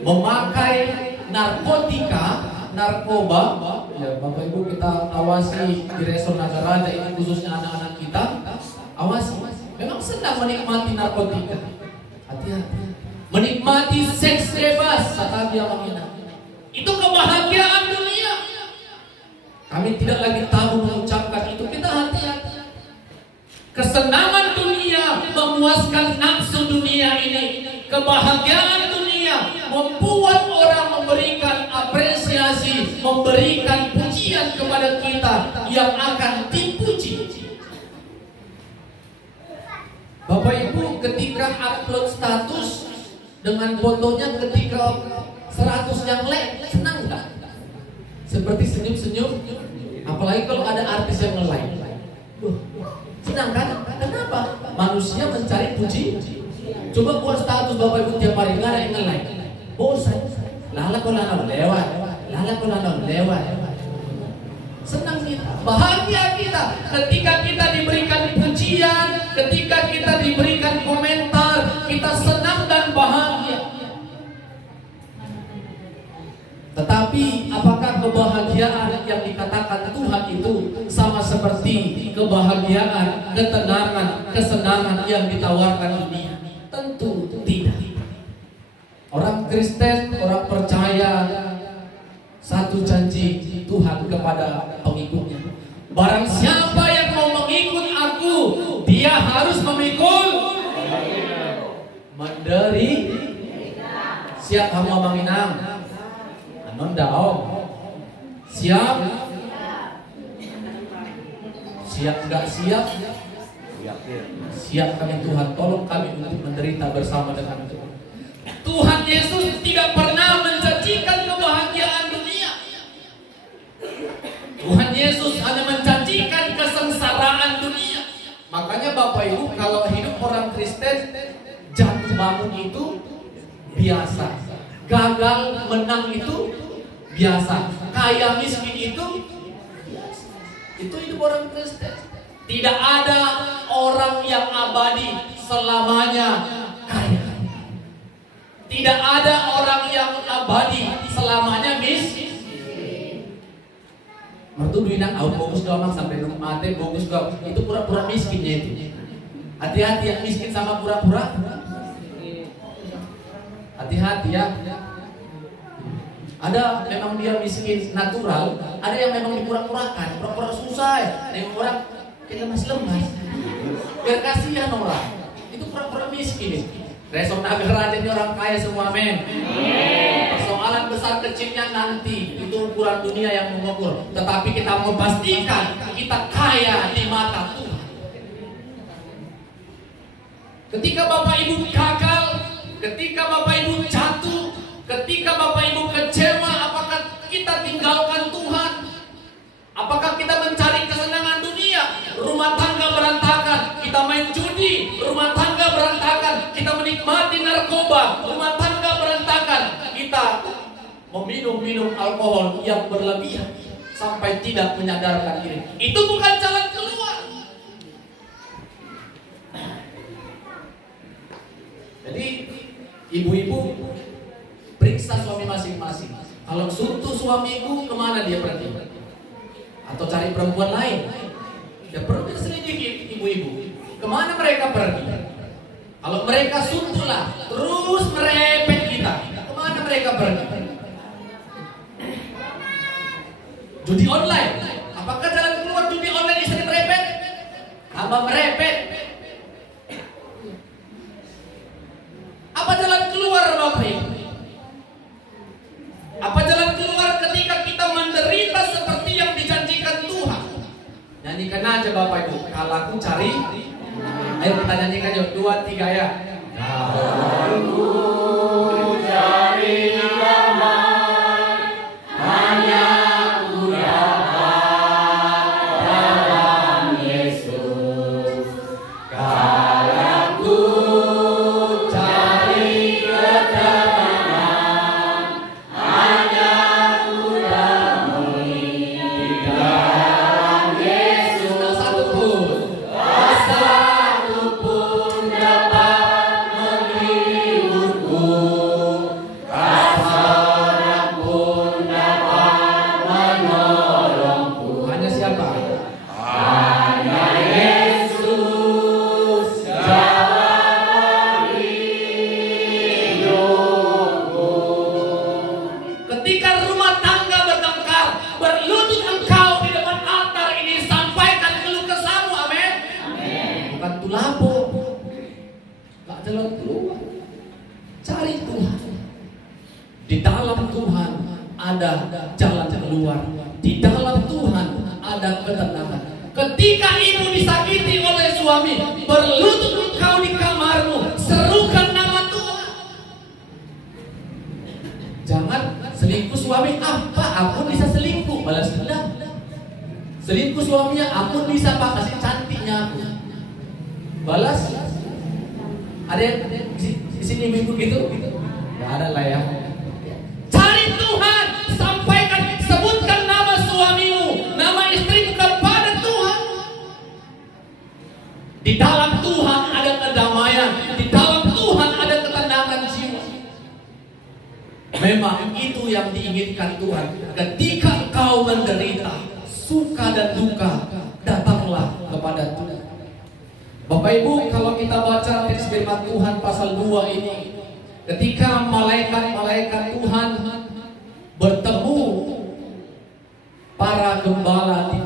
memakai narkotika, narkoba. Ya, Bapak Ibu kita awasi di Resor Nagaraja ini, khususnya anak-anak kita. Awasi. Memang senang menikmati narkotika. Hati-hati. Menikmati seks bebas, kata dia menghina. Itu kebahagiaan dunia. Kami tidak lagi tahu mengucapkan itu. Kita hati-hati. Kesenangan dunia memuaskan nafsu dunia ini. Kebahagiaan dunia membuat orang memberikan apresiasi, memberikan pujian kepada kita yang akan dipuji. Bapak Ibu ketika upload status dengan fotonya ketika 100 yang like, senang nggak? Seperti senyum-senyum. Apalagi kalau ada artis yang nge-like. Senang kan? Kenapa? Manusia mencari puji. Coba buat status Bapak Ibu tiap hari nggak ada yang nge-like. Bosan. Lala kolana lewat. Lala kolana lewat. Senang kita, bahagia kita ketika kita diberikan pujian, ketika kita diberikan komentar, kita senang dan bahagia. Tetapi apakah kebahagiaan yang dikatakan Tuhan itu sama seperti kebahagiaan, ketenangan, kesenangan yang ditawarkan dunia? Tentu tidak. Orang Kristen, orang percaya satu janji Tuhan kepada pengikutnya. Barang siapa yang mau mengikut aku, dia harus memikul menderita. Siap kamu Abang Inang? Anon daom. Siap? Siap enggak siap? Siap kami Tuhan, tolong kami untuk menderita bersama dengan Tuhan. Tuhan Yesus tidak pernah menjanjikan kebahagiaan dunia. Tuhan Yesus hanya menjanjikan kesengsaraan dunia. Makanya Bapak Ibu, kalau hidup orang Kristen, jatuh bangun itu biasa, gagal menang itu biasa, kaya miskin itu biasa. Itu hidup orang Kristen. Tidak ada orang yang abadi selamanya kaya. Tidak ada orang yang abadi selamanya miskin. Mertu duinang au fokus doang sampai rumah mati fokus doang. Itu pura-pura miskinnya itu. Hati-hati yang miskin sama pura-pura. Hati-hati ya. Ada memang dia miskin natural, ada yang memang dipura-purakan, pura-pura susah ya. Ada yang orang kayak lemas-lemas. Biar kasihan orang. Itu pura-pura miskin. Resor Nagaraja ini orang kaya semua, men. Persoalan besar kecilnya nanti itu ukuran dunia yang mengukur. Tetapi kita memastikan kita kaya di mata Tuhan. Ketika Bapak Ibu gagal, ketika Bapak Ibu jatuh, ketika Bapak Ibu kecewa, apakah kita tinggalkan Tuhan? Apakah kita mencari kesenangan dunia? Rumah tangga berantakan, kita main judi, rumah tangga berantakan, kita menikmati narkoba, rumah tangga berantakan, kita meminum alkohol yang berlebihan sampai tidak menyadarkan diri. Itu bukan jalan keluar. Jadi ibu-ibu periksa suami masing-masing. Kalau suntuk suamiku, kemana dia pergi? Atau cari perempuan lain? Ya perlu kita selidiki ibu-ibu. Kemana mereka pergi? Kalau mereka suntuklah terus merepet kita, kemana mereka pergi? Judi online. Apakah jalan keluar judi online istri merepet? Tambah merepet. Apa jalan keluar Bapak Ibu? Apa jalan keluar ketika kita menderita seperti yang dijanjikan Tuhan? Nyanyikan aja Bapak Ibu. Kalau aku cari, ayo kita nyanyikan yuk 2, 3 ya. Kalau aku cari damai, hanya aku dapat dalam Yesus. Kalau aku cari ketenangan, hanya aku damai di dalam Yesus. Tak satu pun dapat menghibur Cari Tuhan. Di dalam Tuhan ada jalan keluar. Di dalam Tuhan ada ketenangan. Ketika ibu disakiti oleh suami, berlutut engkau di kamarmu, serukan nama Tuhan. Jangan selingkuh suami, apa aku bisa selingkuh, balas dendam. Selingkuh suaminya, aku bisa pak kasih cantiknya aku, balas. Ada yang di sini ibu gitu? Gak ada lah ya. Cari Tuhan, sampaikan, sebutkan nama suamimu, nama istrimu kepada Tuhan. Di dalam Tuhan ada kedamaian, di dalam Tuhan ada ketenangan jiwa. Memang itu yang diinginkan Tuhan. Ketika engkau menderita, suka dan duka, datanglah kepada Tuhan. Bapak Ibu, kalau kita baca teks firman Tuhan pasal 2 ini, ketika malaikat-malaikat Tuhan bertemu para gembala di